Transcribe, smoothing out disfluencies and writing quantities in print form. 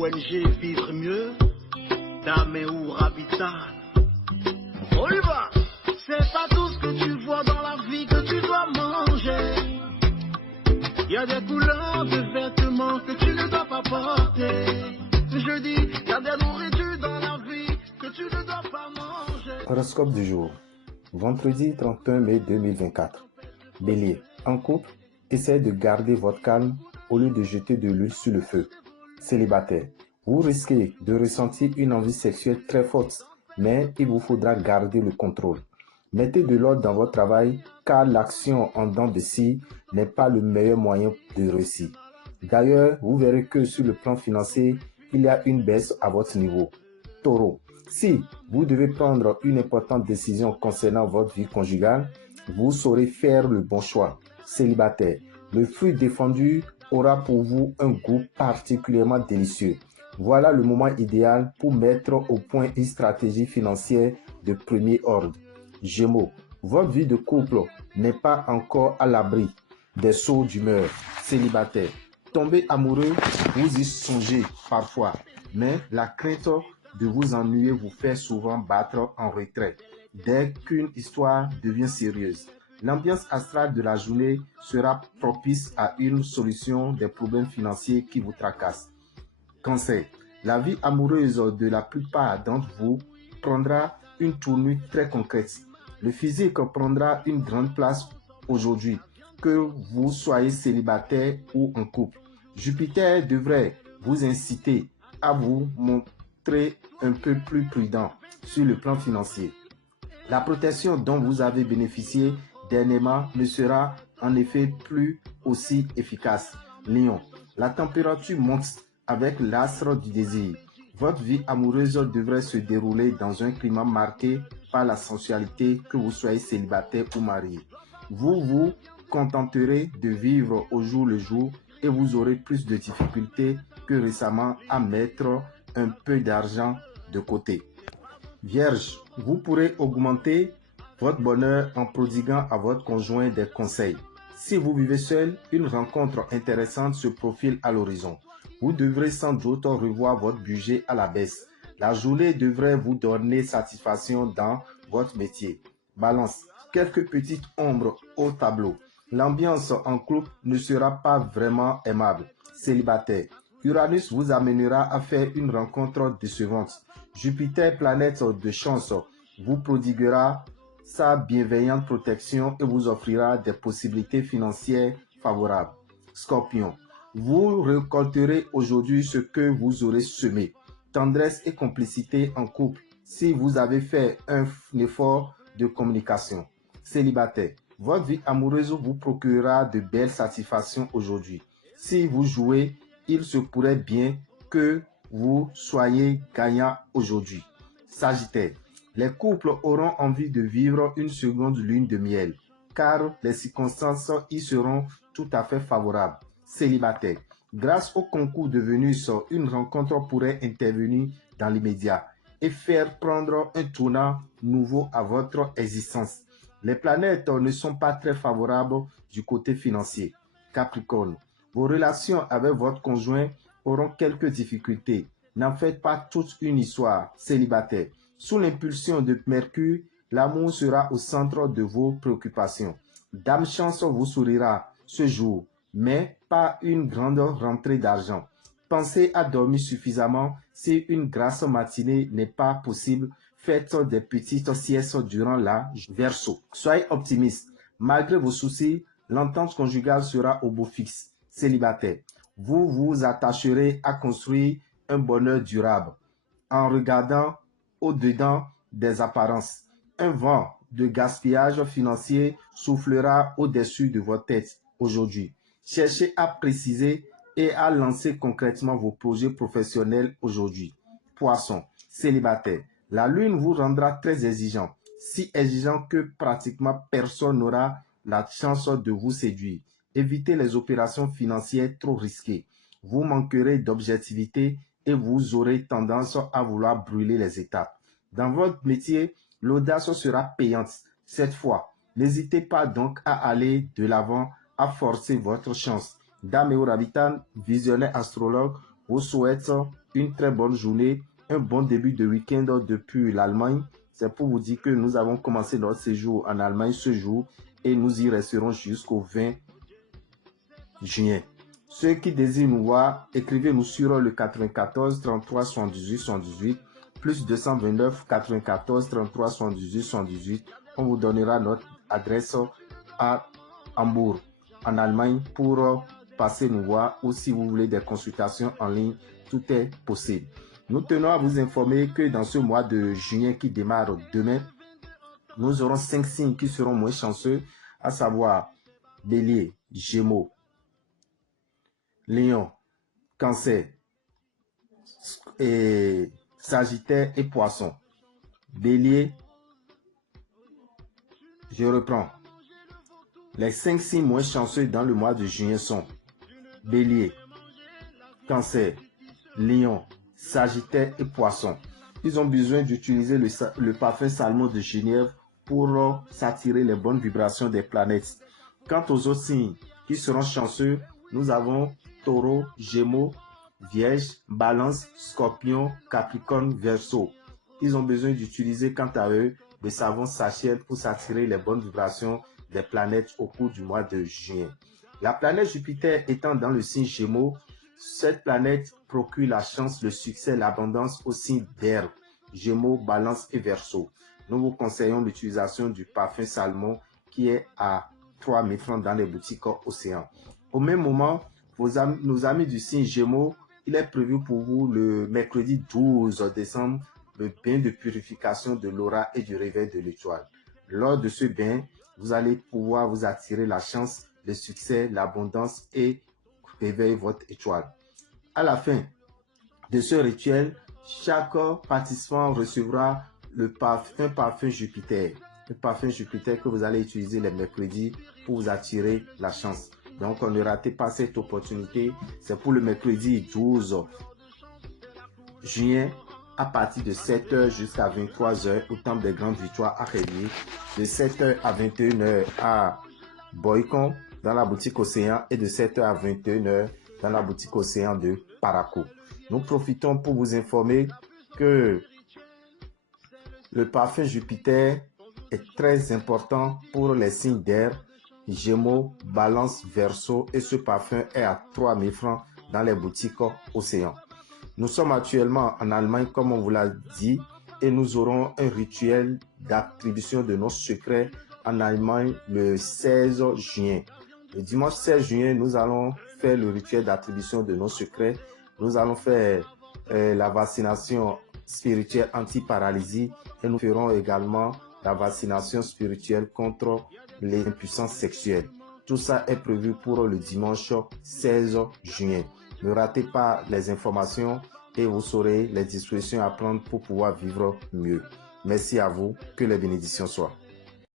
ONG Vivre Mieux, Dame ou Rabitan. On y va. C'est pas tout ce que tu vois dans la vie que tu dois manger. Il y a des couleurs de vêtements que tu ne dois pas porter. Je dis, il y a des nourritures dans la vie que tu ne dois pas manger. Horoscope du jour. Vendredi 31 mai 2024. Bélier. En couple, essayez de garder votre calme au lieu de jeter de l'huile sur le feu. Célibataire. Vous risquez de ressentir une envie sexuelle très forte, mais il vous faudra garder le contrôle. Mettez de l'ordre dans votre travail, car l'action en dents de scie n'est pas le meilleur moyen de réussir. D'ailleurs, vous verrez que sur le plan financier, il y a une baisse à votre niveau. Taureau. Si vous devez prendre une importante décision concernant votre vie conjugale, vous saurez faire le bon choix. Célibataire. Le fruit défendu aura pour vous un goût particulièrement délicieux. Voilà le moment idéal pour mettre au point une stratégie financière de premier ordre. Gémeaux, votre vie de couple n'est pas encore à l'abri des sauts d'humeur. Célibataire, tomber amoureux, vous y songez parfois, mais la crainte de vous ennuyer vous fait souvent battre en retrait dès qu'une histoire devient sérieuse. L'ambiance astrale de la journée sera propice à une solution des problèmes financiers qui vous tracassent. Cancer, la vie amoureuse de la plupart d'entre vous prendra une tournure très concrète. Le physique prendra une grande place aujourd'hui, que vous soyez célibataire ou en couple. Jupiter devrait vous inciter à vous montrer un peu plus prudent sur le plan financier. La protection dont vous avez bénéficié dernièrement ne sera en effet plus aussi efficace. Lion, la température monte avec l'astre du désir. Votre vie amoureuse devrait se dérouler dans un climat marqué par la sensualité, que vous soyez célibataire ou marié. Vous vous contenterez de vivre au jour le jour et vous aurez plus de difficultés que récemment à mettre un peu d'argent de côté. Vierge, vous pourrez augmenter votre bonheur en prodiguant à votre conjoint des conseils. Si vous vivez seul, une rencontre intéressante se profile à l'horizon. Vous devrez sans doute revoir votre budget à la baisse. La journée devrait vous donner satisfaction dans votre métier. Balance, quelques petites ombres au tableau. L'ambiance en couple ne sera pas vraiment aimable. Célibataire, Uranus vous amènera à faire une rencontre décevante. Jupiter, planète de chance, vous prodiguera sa bienveillante protection et vous offrira des possibilités financières favorables. Scorpion, vous récolterez aujourd'hui ce que vous aurez semé. Tendresse et complicité en couple si vous avez fait un effort de communication. Célibataire, votre vie amoureuse vous procurera de belles satisfactions aujourd'hui. Si vous jouez, il se pourrait bien que vous soyez gagnant aujourd'hui. Sagittaire, les couples auront envie de vivre une seconde lune de miel, car les circonstances y seront tout à fait favorables. Célibataire, grâce au concours de Vénus, une rencontre pourrait intervenir dans l'immédiat et faire prendre un tournant nouveau à votre existence. Les planètes ne sont pas très favorables du côté financier. Capricorne, vos relations avec votre conjoint auront quelques difficultés. N'en faites pas toute une histoire. Célibataire, sous l'impulsion de Mercure, l'amour sera au centre de vos préoccupations. Dame Chance vous sourira ce jour, mais pas une grande rentrée d'argent. Pensez à dormir suffisamment. Si une grasse matinée n'est pas possible, faites des petites siestes durant la Verseau. Soyez optimiste. Malgré vos soucis, l'entente conjugale sera au beau fixe. Célibataire, vous vous attacherez à construire un bonheur durable en regardant au-dedans des apparences. Un vent de gaspillage financier soufflera au-dessus de votre tête aujourd'hui. Cherchez à préciser et à lancer concrètement vos projets professionnels aujourd'hui. Poisson, célibataire, la lune vous rendra très exigeant, si exigeant que pratiquement personne n'aura la chance de vous séduire. Évitez les opérations financières trop risquées. Vous manquerez d'objectivité et vous aurez tendance à vouloir brûler les étapes. Dans votre métier, l'audace sera payante. Cette fois, n'hésitez pas donc à aller de l'avant, à forcer votre chance. Dame et Rabitan, visionnaire astrologue, vous souhaite une très bonne journée, un bon début de week-end depuis l'Allemagne. C'est pour vous dire que nous avons commencé notre séjour en Allemagne ce jour et nous y resterons jusqu'au 20 juin. Ceux qui désirent nous voir, écrivez-nous sur le 94 33 78 78 plus 229 94 33 78 78. On vous donnera notre adresse à Hambourg, en Allemagne, pour passer nous voir, ou si vous voulez des consultations en ligne, tout est possible. Nous tenons à vous informer que dans ce mois de juin qui démarre demain, nous aurons 5 signes qui seront moins chanceux, à savoir Bélier, Gémeaux, Lion, Cancer, et Sagittaire et Poisson. Bélier, je reprends. Les 5 signes moins chanceux dans le mois de juin sont Bélier, Cancer, Lion, Sagittaire et Poisson. Ils ont besoin d'utiliser le parfum Salmon de Genève pour s'attirer les bonnes vibrations des planètes. Quant aux autres signes qui seront chanceux, nous avons Taureau, Gémeaux, Vierge, Balance, Scorpion, Capricorne, Verseau. Ils ont besoin d'utiliser quant à eux le savon Sachel pour s'attirer les bonnes vibrations des planètes au cours du mois de juin. La planète Jupiter étant dans le signe Gémeaux, cette planète procure la chance, le succès, l'abondance au signe d'air, Gémeaux, Balance et Verseau. Nous vous conseillons l'utilisation du parfum Salmon qui est à 3 000 francs dans les boutiques Océan. Au même moment, nos amis du signe Gémeaux, il est prévu pour vous le mercredi 12 décembre le bain de purification de l'aura et du réveil de l'étoile. Lors de ce bain, vous allez pouvoir vous attirer la chance, le succès, l'abondance et réveiller votre étoile. À la fin de ce rituel, chaque participant recevra un parfum Jupiter. Un parfum Jupiter que vous allez utiliser les mercredis pour vous attirer la chance. Donc, ne ratez pas cette opportunité. C'est pour le mercredi 12 juin à partir de 7h jusqu'à 23h au temple des grandes victoires à Réunion, de 7h à 21h à Boycon dans la boutique Océan et de 7h à 21h dans la boutique Océan de Parakou. Nous profitons pour vous informer que le parfum Jupiter est très important pour les signes d'air, Gémeaux, Balance, Verseau, et ce parfum est à 3 000 francs dans les boutiques Océan. Nous sommes actuellement en Allemagne, comme on vous l'a dit, et nous aurons un rituel d'attribution de nos secrets en Allemagne le 16 juin. Le dimanche 16 juin, nous allons faire le rituel d'attribution de nos secrets. Nous allons faire la vaccination spirituelle anti-paralysie et nous ferons également la vaccination spirituelle contre les impuissances sexuelles. Tout ça est prévu pour le dimanche 16 juin. Ne ratez pas les informations et vous saurez les dispositions à prendre pour pouvoir vivre mieux. Merci à vous, que les bénédictions soient.